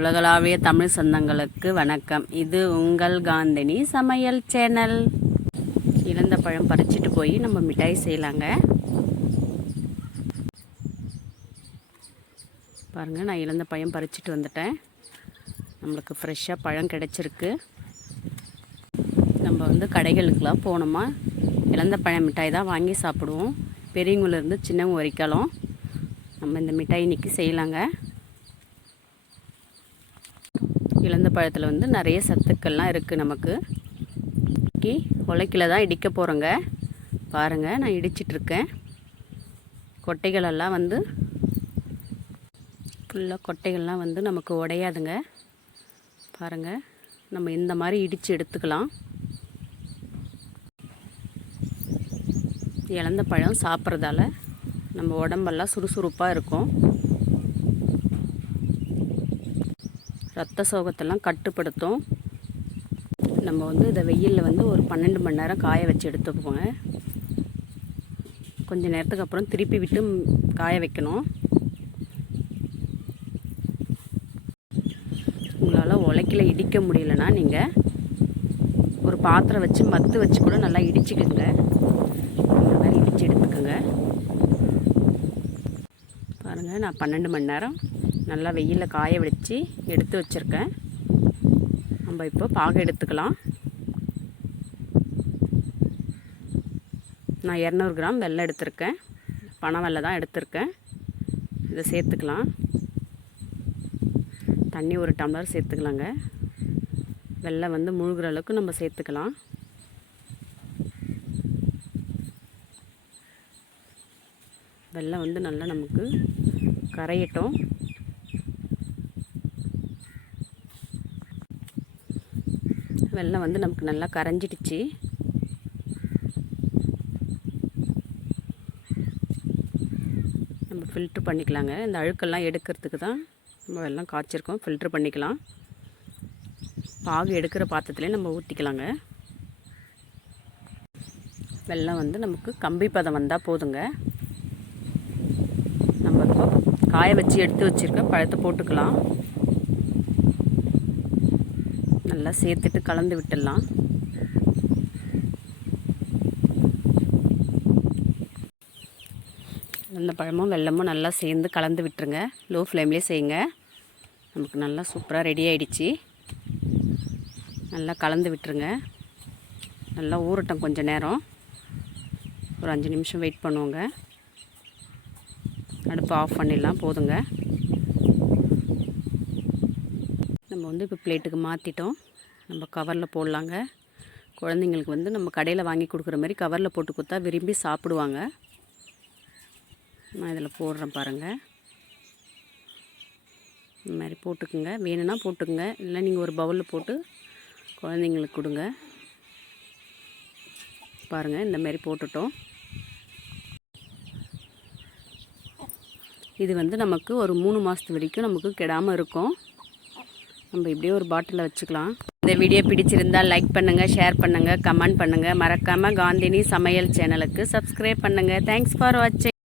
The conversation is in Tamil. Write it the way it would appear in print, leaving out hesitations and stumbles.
உலகளாவிய தமிழ் சொந்தங்களுக்கு வணக்கம். இது உங்கள் காந்தினி சமையல் சேனல். இழந்த பழம் பறிச்சிட்டு போய் நம்ம மிட்டாய் செய்யலாங்க. பாருங்கள், நான் இழந்த பழம் பறிச்சிட்டு வந்துட்டேன். நம்மளுக்கு ஃப்ரெஷ்ஷாக பழம் கிடச்சிருக்கு. நம்ம கடைகளுக்கெலாம் போனோமா இழந்த பழம் மிட்டாய் தான் வாங்கி சாப்பிடுவோம். பெரியவங்களிருந்து சின்னவங்க வரைக்காலும் நம்ம இந்த மிட்டாய் இன்றைக்கி செய்யலாங்க. இழந்த பழத்தில் நிறைய சத்துக்கள்லாம் இருக்குது. நமக்கு உலைக்கில் தான் இடிக்க போகிறோங்க. பாருங்கள், நான் இடிச்சிட்ருக்கேன். கொட்டைகளெல்லாம் ஃபுல்லாக கொட்டைகள்லாம் நமக்கு உடையாதுங்க. பாருங்கள், நம்ம இந்த மாதிரி இடித்து எடுத்துக்கலாம். இழந்த பழம் சாப்பிட்றதால நம்ம உடம்பெல்லாம் சுறுசுறுப்பாக இருக்கும். ரத்த சோகத்தெல்லாம் கட்டுப்படுத்தும். நம்ம இதை வெயிலில் ஒரு 12 மணி நேரம் காய வச்சு எடுத்துப்போங்க. கொஞ்சம் நேரத்துக்கு அப்புறம் திருப்பி விட்டு காய வைக்கணும். உங்களால் உலைக்கில் இடிக்க முடியலன்னா நீங்கள் ஒரு பாத்திரம் வச்சு மத்து வச்சு கூட நல்லா இடிச்சுக்குங்க. இந்த மாதிரி இடித்து எடுத்துக்கோங்க. பாருங்கள், நான் 12 மணி நேரம் நல்லா வெயிலில் காய வச்சு எடுத்து வச்சுருக்கேன். நம்ம இப்போ பாகு எடுத்துக்கலாம். நான் 200 கிராம் வெல்லம் எடுத்திருக்கேன். பனை வெல்லம் தான் எடுத்திருக்கேன். இதை சேர்த்துக்கலாம். தண்ணி 1 டம்ளர் சேர்த்துக்கலாங்க. வெல்லம் முழுகிற அளவுக்கு நம்ம சேர்த்துக்கலாம். வெல்லம் நல்லா நமக்கு கரையட்டும். வெல்லம் நமக்கு நல்லா கரைஞ்சிடுச்சு. நம்ம ஃபில்ட்ரு பண்ணிக்கலாங்க. இந்த அழுக்கெல்லாம் எடுக்கிறதுக்கு தான் நம்ம வெல்லம் காய்ச்சிருக்கோம். ஃபில்ட்ரு பண்ணிக்கலாம். பாகு எடுக்கிற பாத்திரத்துலேயே நம்ம ஊற்றிக்கலாங்க. வெல்லம் நமக்கு கம்பி பதம் வந்தால் போதுங்க. நம்ம இப்போ காய வச்சு எடுத்து வச்சுருக்க பழத்தை போட்டுக்கலாம். நல்லா சேர்த்துட்டு கலந்து விட்டுடலாம். இந்த பழமும் வெல்லமும் நல்லா சேர்ந்து கலந்து விட்டுருங்க. லோ ஃப்ளேம்லேயே செய்யுங்க. நமக்கு நல்லா சூப்பராக ரெடி ஆகிடுச்சு. நல்லா கலந்து விட்டுருங்க. நல்லா ஊறட்டும். கொஞ்சம் நேரம் ஒரு 5 நிமிஷம் வெயிட் பண்ணுவோங்க. அடுப்பு ஆஃப் பண்ணிடலாம். போதுங்க. நம்ம இப்போ பிளேட்டுக்கு மாற்றிட்டோம். நம்ம கவரில் போடலாங்க. குழந்தைங்களுக்கு நம்ம கடையில் வாங்கி கொடுக்குற மாதிரி கவரில் போட்டு கொடுத்தா விரும்பி சாப்பிடுவாங்க. நான் இதில் போடுறேன் பாருங்கள். இந்த மாதிரி போட்டுக்குங்க. வேணும்னா போட்டுக்குங்க. இல்லை நீங்கள் ஒரு பவுலில் போட்டு குழந்தைங்களுக்கு கொடுங்க. பாருங்கள், இந்த மாதிரி போட்டுட்டோம். இது நமக்கு ஒரு 3 மாதத்து வரைக்கும் நமக்கு கெடாமல் இருக்கும். நம்ம இப்படியே ஒரு பாட்டிலில் வச்சுக்கலாம். இந்த வீடியோ பிடிச்சிருந்தால் லைக் பண்ணுங்கள், ஷேர் பண்ணுங்கள், கமெண்ட் பண்ணுங்கள். மறக்காமல் காந்தினி சமையல் சேனலுக்கு சப்ஸ்கிரைப் பண்ணுங்கள். தேங்க்ஸ் ஃபார் வாட்சிங்.